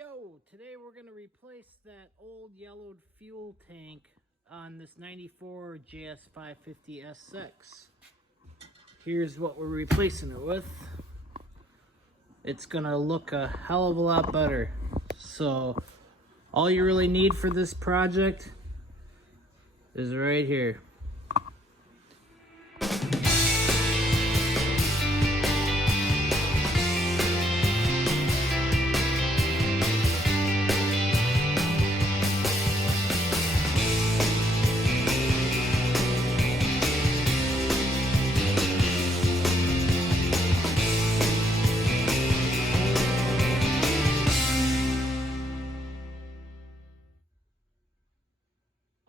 Yo, today we're going to replace that old yellowed fuel tank on this 94 Js550sx. Here's what we're replacing it with. It's going to look a hell of a lot better. So all you really need for this project is right here.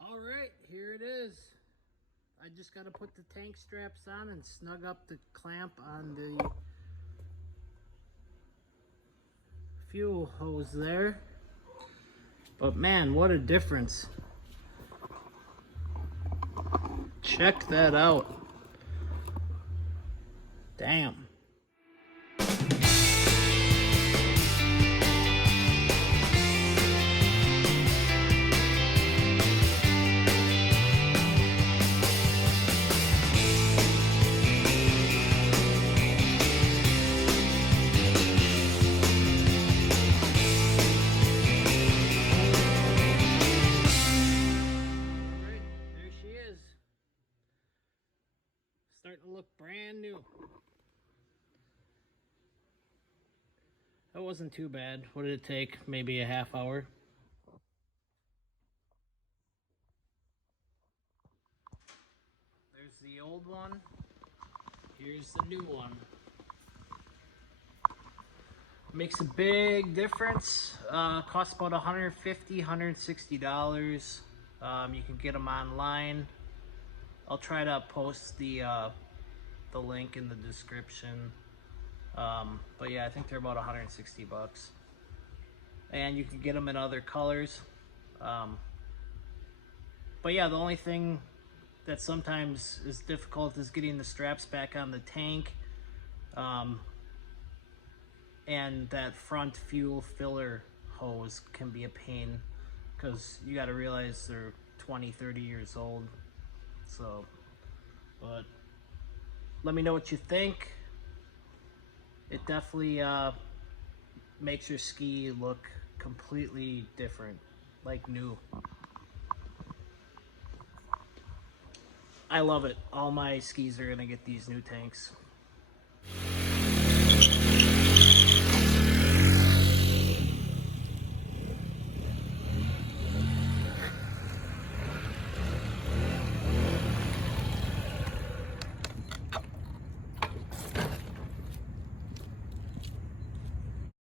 Alright, here it is. I just got to put the tank straps on and snug up the clamp on the fuel hose there. But man, what a difference. Check that out. Damn. Starting to look brand new. That wasn't too bad. What did it take? Maybe a half hour. There's the old one. Here's the new one. Makes a big difference. Costs about $150, $160. You can get them online. I'll try to post the link in the description. But yeah, I think they're about 160 bucks. And you can get them in other colors. But yeah, the only thing that sometimes is difficult is getting the straps back on the tank. And that front fuel filler hose can be a pain because you got to realize they're 20, 30 years old. So, but let me know what you think. It definitely makes your ski look completely different, like new. I love it. All my skis are gonna get these new tanks.